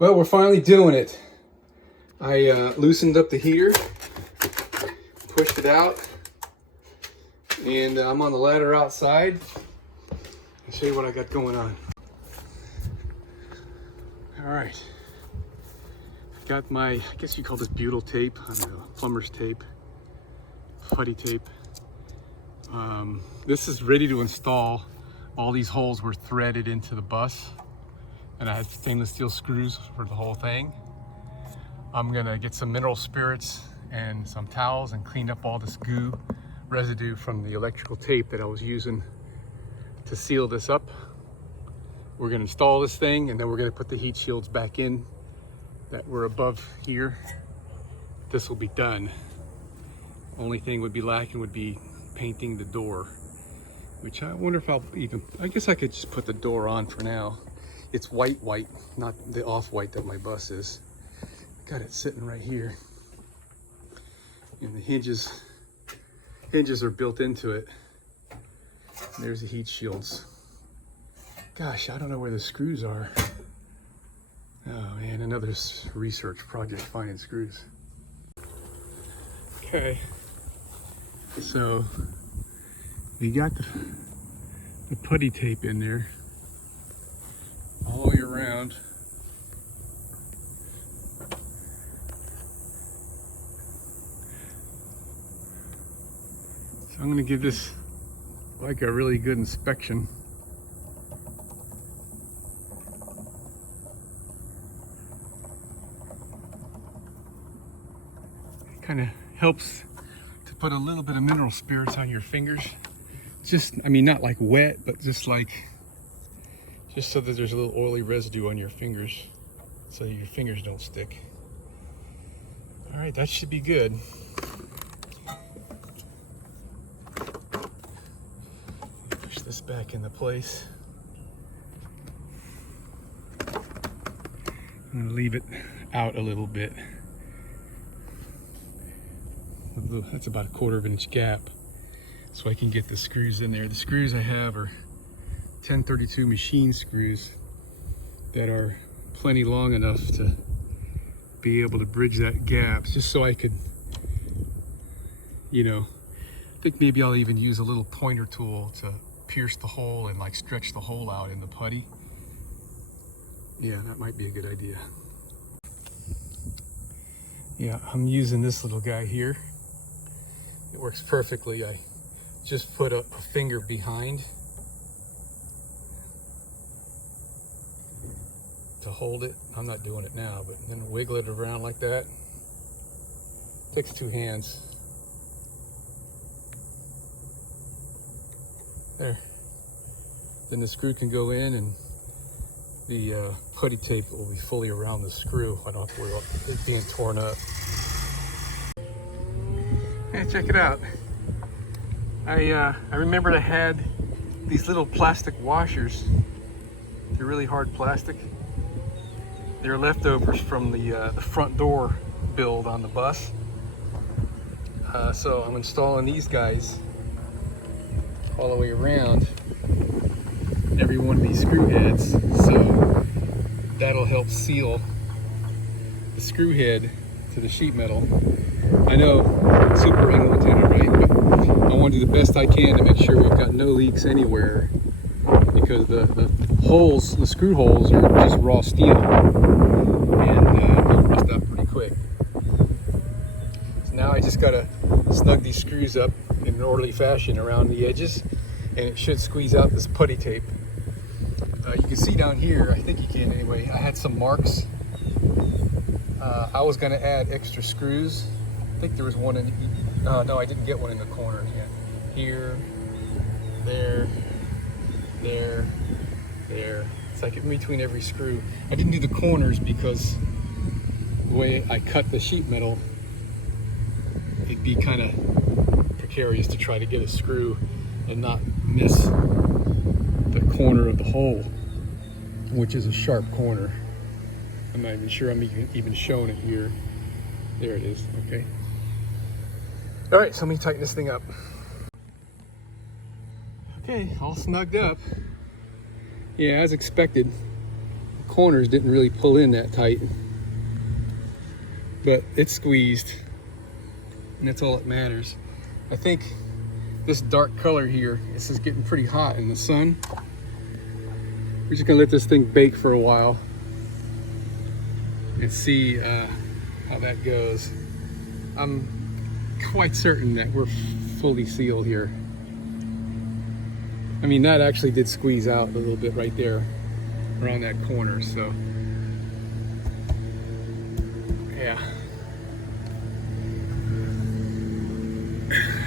Well, we're finally doing it. I loosened up the heater, pushed it out, and I'm on the ladder outside. I'll show you what I got going on. All right. I've got my, I guess you call this butyl tape, I don't know, plumber's tape, putty tape. This is ready to install. All these holes were threaded into the bus, and I had stainless steel screws for the whole thing. I'm gonna get some mineral spirits and some towels and clean up all this goo residue from the electrical tape that I was using to seal this up. We're gonna install this thing, and then we're gonna put the heat shields back in that were above here. This will be done. Only thing would be lacking would be painting the door, which I wonder if I'll even, I guess I could just put the door on for now. It's white, not the off-white that my bus is. Got it sitting right here. And the hinges are built into it. And there's the heat shields. Gosh, I don't know where the screws are. Oh man, another research project finding screws. Okay, so we got the putty tape in there all the way around. So I'm gonna give this like a really good inspection. It kind of helps to put a little bit of mineral spirits on your fingers. Just, I mean, not like wet, but just so that there's a little oily residue on your fingers, so your fingers don't stick. All right, that should be good. Push this back into place. I'm gonna leave it out a little bit. That's about a 1/4 inch gap, so I can get the screws in there. The screws I have are 1032 machine screws that are plenty long enough to be able to bridge that gap, just so I could, you know, I think maybe I'll even use a little pointer tool to pierce the hole and like stretch the hole out in the putty. Yeah, that might be a good idea. Yeah, I'm using this little guy here. It works perfectly. I just put a finger behind to hold it. I'm not doing it now, but then wiggle it around like that. Takes 2 hands. There. Then the screw can go in, and the putty tape will be fully around the screw. I don't have to worry about it being torn up. Hey, check it out. I remembered I had these little plastic washers. They're really hard plastic. They're leftovers from the front door build on the bus. So I'm installing these guys all the way around every one of these screw heads. So that'll help seal the screw head to the sheet metal. I know Suburban won't do it right, but I want to do the best I can to make sure we've got no leaks anywhere, because the holes, the screw holes, are just raw steel, and they'll rust out pretty quick. So now I just gotta snug these screws up in an orderly fashion around the edges, and it should squeeze out this putty tape. You can see down here, I think you can anyway, I had some marks. I was gonna add extra screws. I think there was one in, no, I didn't get one in the corner yet. Here, there, there, there. It's like in between every screw. I didn't do the corners because the way I cut the sheet metal, it'd be kind of precarious to try to get a screw and not miss the corner of the hole, which is a sharp corner. I'm not even sure I'm even showing it here. There it is, okay. All right, so let me tighten this thing up. Okay, all snugged up. Yeah, as expected, corners didn't really pull in that tight, but it's squeezed, and that's all that matters. I think this dark color here, this is getting pretty hot in the sun. We're just gonna let this thing bake for a while and see how that goes. I'm quite certain that we're fully sealed here. I mean, that actually did squeeze out a little bit right there around that corner, so yeah,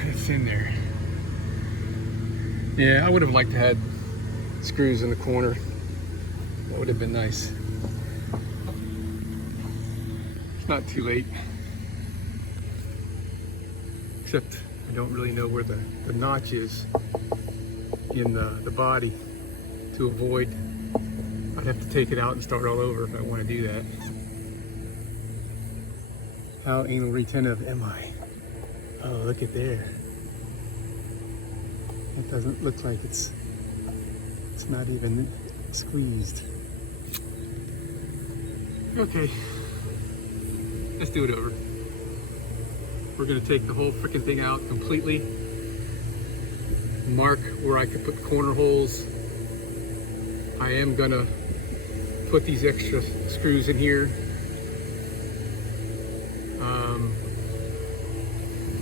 it's in there. Yeah, I would have liked to have had screws in the corner. That would have been nice. It's not too late, except I don't really know where the notch is in the body to avoid. I'd have to take it out and start all over if I want to do that. How anal retentive am I? Oh, look at there. It doesn't look like it's not even squeezed. Okay, let's do it over. We're gonna take the whole freaking thing out completely. Mark where I could put corner holes. I am gonna put these extra screws in here.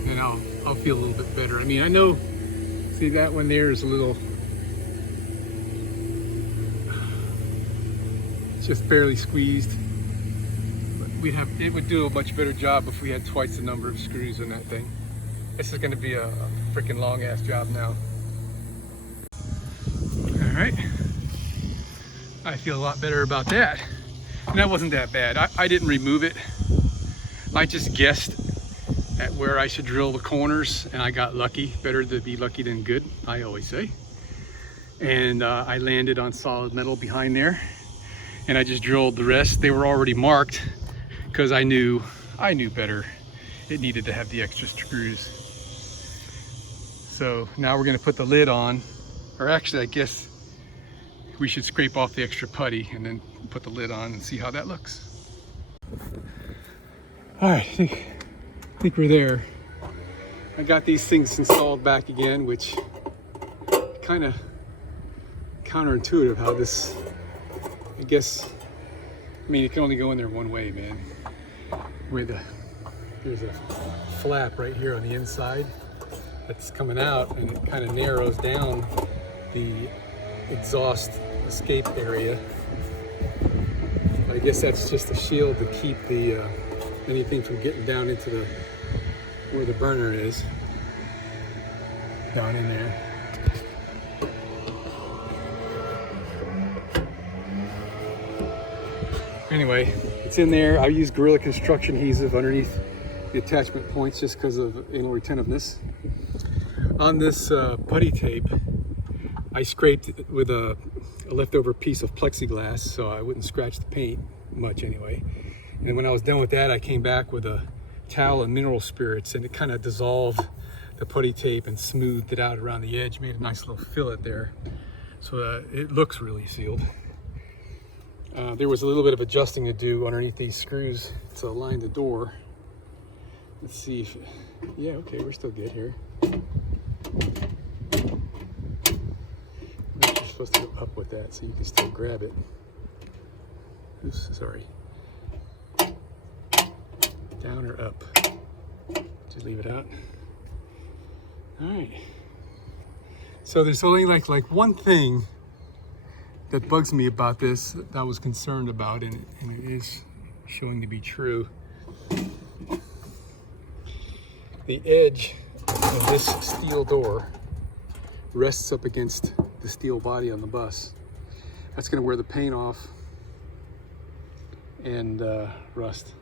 And I'll feel a little bit better. I mean, I know, see that one there is a little, it's just barely squeezed. But it would do a much better job if we had twice the number of screws in that thing. This is gonna be a freaking long ass job now. All right, I feel a lot better about that. And that wasn't that bad. I didn't remove it. I just guessed at where I should drill the corners, and I got lucky. Better to be lucky than good, I always say. And I landed on solid metal behind there, and I just drilled the rest. They were already marked because I knew better. It needed to have the extra screws. So now we're gonna put the lid on, or actually I guess we should scrape off the extra putty and then put the lid on and see how that looks. All right, I think we're there. I got these things installed back again, which kind of counterintuitive how this, I guess, I mean, it can only go in there one way, man. There's a flap right here on the inside that's coming out, and it kind of narrows down the exhaust escape area. I guess that's just a shield to keep the anything from getting down into where the burner is, down in there. Anyway, it's in there. I use Gorilla Construction adhesive underneath the attachment points just because of anal retentiveness. On this putty tape, I scraped it with a leftover piece of plexiglass so I wouldn't scratch the paint much anyway. And when I was done with that, I came back with a towel and mineral spirits, and it kind of dissolved the putty tape and smoothed it out around the edge, made a nice little fillet there. So it looks really sealed. There was a little bit of adjusting to do underneath these screws to align the door. Let's see if, yeah, okay, we're still good here. You're supposed to go up with that so you can still grab it. Oops, sorry. Down or up? Just leave it out. All right. So there's only like one thing that bugs me about this that I was concerned about, and it is showing to be true. The edge of this steel door rests up against the steel body on the bus. That's going to wear the paint off and rust.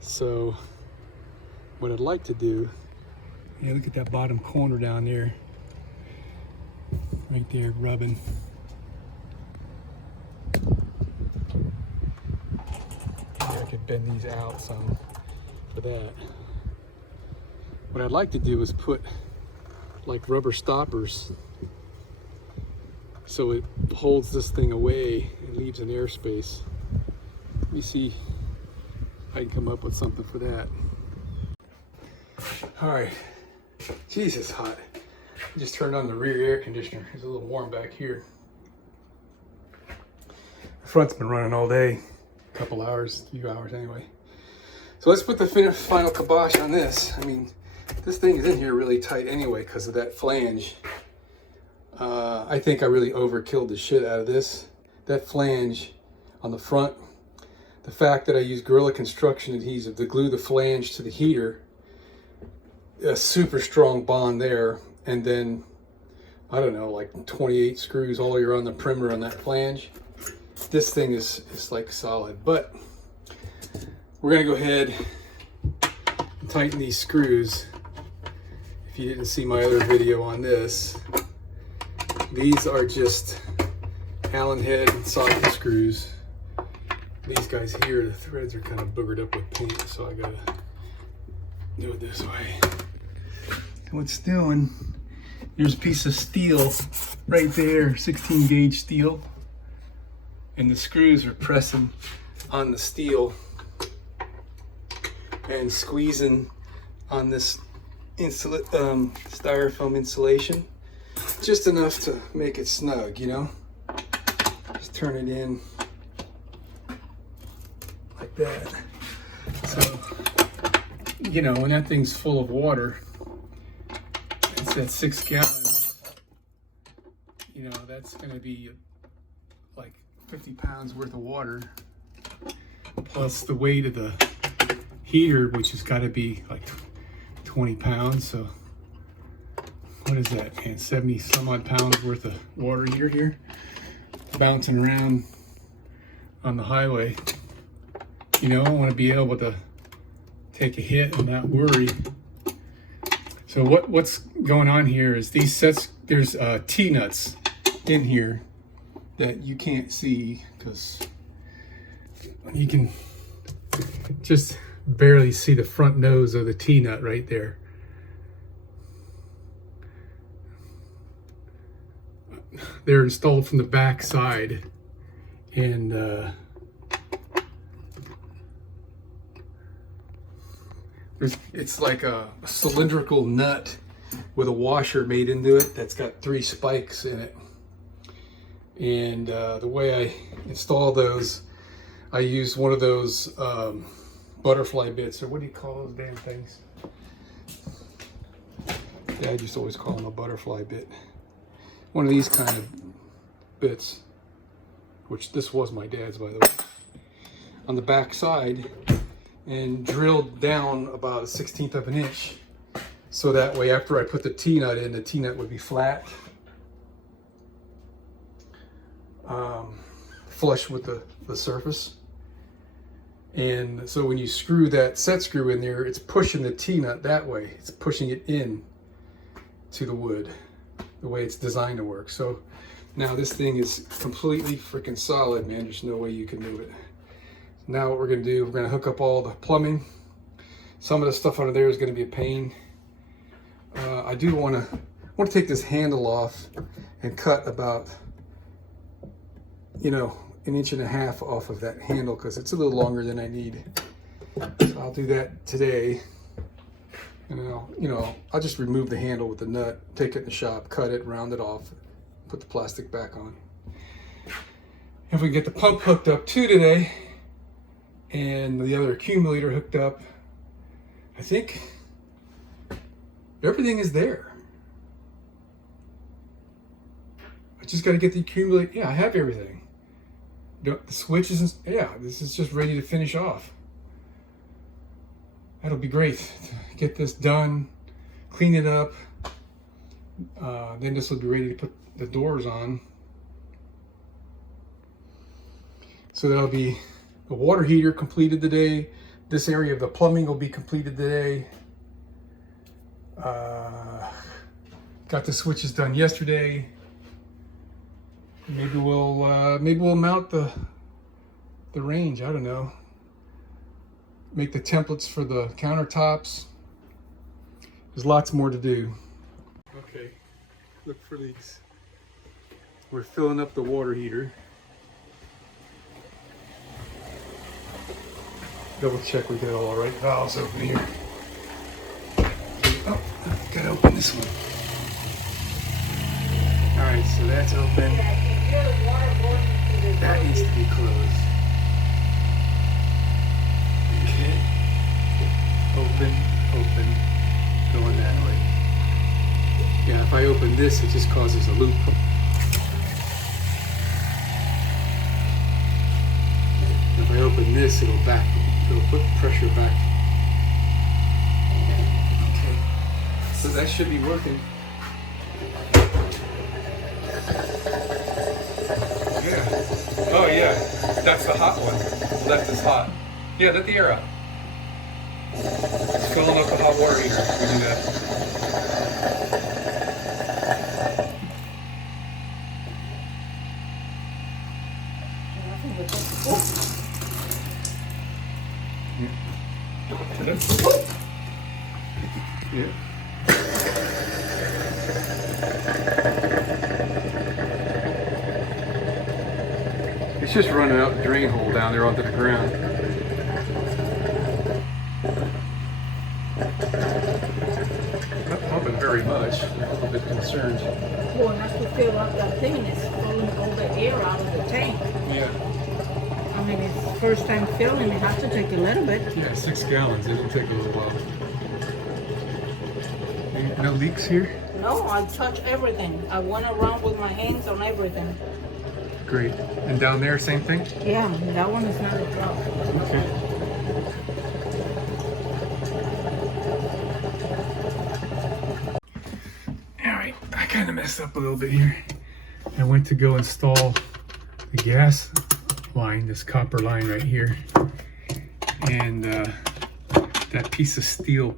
So what I'd like to do, yeah, look at that bottom corner down there, right there rubbing. Maybe I could bend these out some for that. What I'd like to do is put like rubber stoppers so it holds this thing away and leaves an airspace. Let me see if I can come up with something for that. All right, geez, it's hot. I just turned on the rear air conditioner. It's a little warm back here. The front's been running all day, a couple hours, a few hours anyway. So let's put the final kibosh on this. I mean, this thing is in here really tight anyway because of that flange. I think I really overkilled the shit out of this. That flange on the front, the fact that I used Gorilla Construction adhesive to glue the flange to the heater, a super strong bond there, and then, I don't know, like 28 screws all around the perimeter on that flange. This thing is like solid, but we're gonna go ahead and tighten these screws. If you didn't see my other video on this, these are just Allen head socket screws. These guys here, the threads are kind of boogered up with paint, so I gotta do it this way. What it's doing, there's a piece of steel right there, 16 gauge steel, and the screws are pressing on the steel and squeezing on this styrofoam insulation, just enough to make it snug, you know. Just turn it in like that. So, you know, when that thing's full of water, it's at 6 gallons, you know, that's going to be like 50 pounds worth of water, plus the weight of the heater, which has got to be like 20 pounds. So what is that, man? 70 some odd pounds worth of water heater here, bouncing around on the highway. You know, I want to be able to take a hit and not worry. So what's going on here is these sets, there's T-nuts in here that you can't see because you can just barely see the front nose of the T-nut right there. They're installed from the back side, and it's like a cylindrical nut with a washer made into it that's got 3 spikes in it. And the way I install those, I use one of those butterfly bits, or what do you call those damn things? Yeah, I just always call them a butterfly bit. One of these kind of bits, which this was my dad's, by the way, on the back side, and drilled down about 1/16 of an inch, so that way after I put the T-nut in, the T-nut would be flat, flush with the surface. And so when you screw that set screw in there, it's pushing the T-nut that way. It's pushing it in to the wood, the way it's designed to work. So now this thing is completely freaking solid, man. There's no way you can move it. Now what we're gonna do, we're gonna hook up all the plumbing. Some of the stuff under there is gonna be a pain. I do wanna take this handle off and cut about, you know, 1.5 inches off of that handle because it's a little longer than I need. So I'll do that today. And I'll just remove the handle with the nut, take it in the shop, cut it, round it off, put the plastic back on. If we get the pump hooked up too today, and the other accumulator hooked up, I think everything is there. I just got to get the accumulator. Yeah, I have everything. The switch isn't, yeah, this is just ready to finish off. That'll be great to get this done, clean it up. Then this will be ready to put the doors on. So that'll be the water heater completed today. This area of the plumbing will be completed today. Got the switches done yesterday. Maybe we'll mount the range. I don't know. Make the templates for the countertops. There's lots more to do. Okay, look for these We're filling up the water heater. Double check we got all the right valves open here. Oh, gotta open this one. Alright, so that's open. That needs to be closed. Okay. Open, open, going that way. Yeah, if I open this, it just causes a loop. If I open this, it'll put pressure back. Okay, so that should be working. Yeah. Oh yeah, that's the hot one. Left is hot. Yeah, let the air out. It's filling up the hot water heater. We do that. Yeah. It's just running out the drain hole down there onto the ground. Not pumping very much. I'm a little bit concerned. Well, it has to fill up that thing. It's pulling all the air out of the tank. Yeah. I mean, it's first time filling. It has to take a little bit. Yeah, 6 gallons. It'll take a little while. No leaks here? No, I touch everything. I went around with my hands on everything. Great. And down there, same thing? Yeah, that one is not a problem. Okay. Alright, I kind of messed up a little bit here. I went to go install the gas line, this copper line right here. And that piece of steel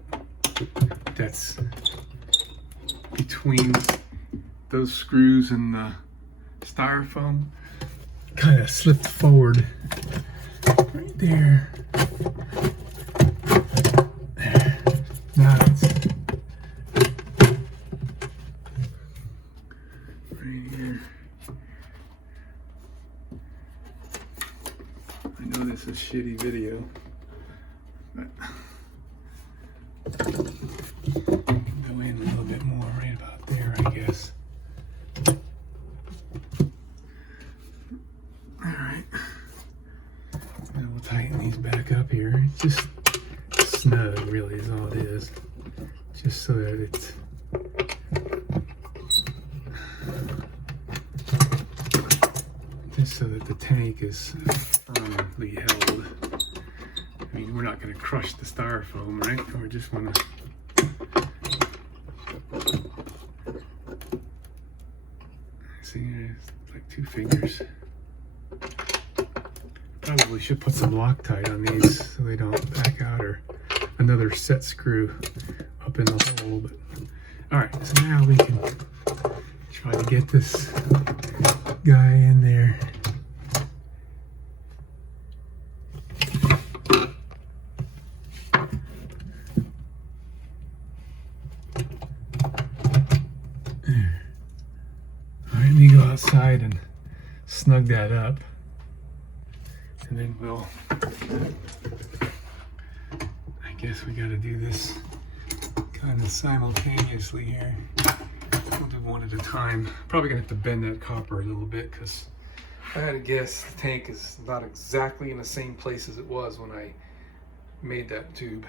that's between those screws and the styrofoam kind of slipped forward right there. There. Now it's right here. I know this is shitty video, but go in a little bit more right about there, I guess. Alright. And we'll tighten these back up here. Just snug, really, is all it is. Just so that it's so that the tank is firmly held. I mean, we're not going to crush the styrofoam, right? Or just want to. See, it's like 2 fingers. Probably should put some Loctite on these so they don't back out, or another set screw up in the hole. But all right, so now we can try to get this guy in there. All right, let me go outside and snug that up. And then we'll, I guess we got to do this kind of simultaneously here. We'll do one at a time. Probably gonna have to bend that copper a little bit because I had to guess the tank is not exactly in the same place as it was when I made that tube.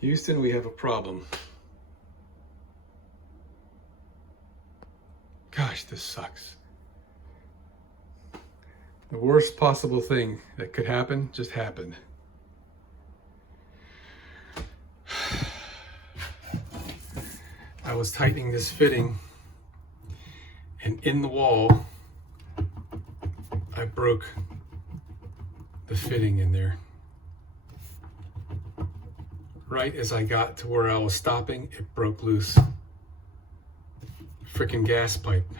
Houston, we have a problem. Gosh, this sucks. The worst possible thing that could happen just happened. I was tightening this fitting, and in the wall, I broke the fitting in there. Right as I got to where I was stopping, it broke loose. Frickin' gas pipe.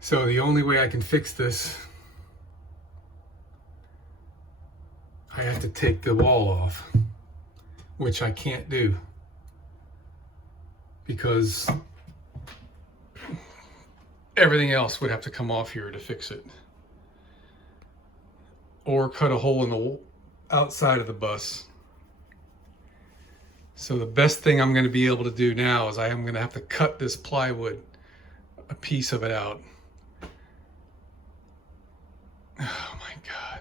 So the only way I can fix this, I have to take the wall off, which I can't do because everything else would have to come off here to fix it. Or cut a hole in the outside of the bus. So the best thing I'm going to be able to do now is I am going to have to cut this plywood, a piece of it out. Oh my God.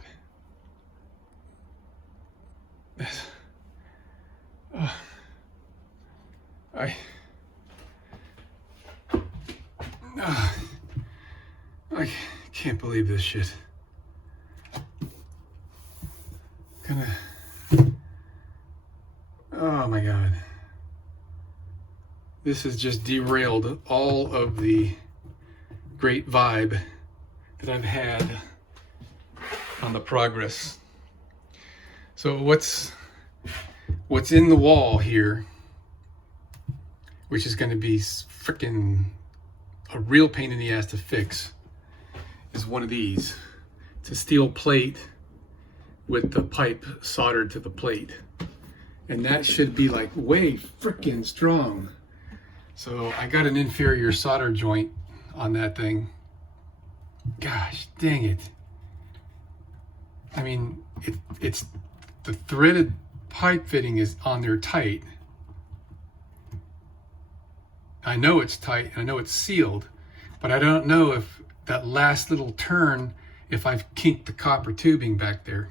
I can't believe this shit. Oh my God. This has just derailed all of the great vibe that I've had on the progress. So what's in the wall here, which is going to be freaking a real pain in the ass to fix, is one of these. It's a steel plate with the pipe soldered to the plate. And that should be like way freaking strong. So I got an inferior solder joint on that thing. Gosh, dang it. I mean, it's the threaded pipe fitting is on there tight. I know it's tight, and I know it's sealed, but I don't know if that last little turn, if I've kinked the copper tubing back there.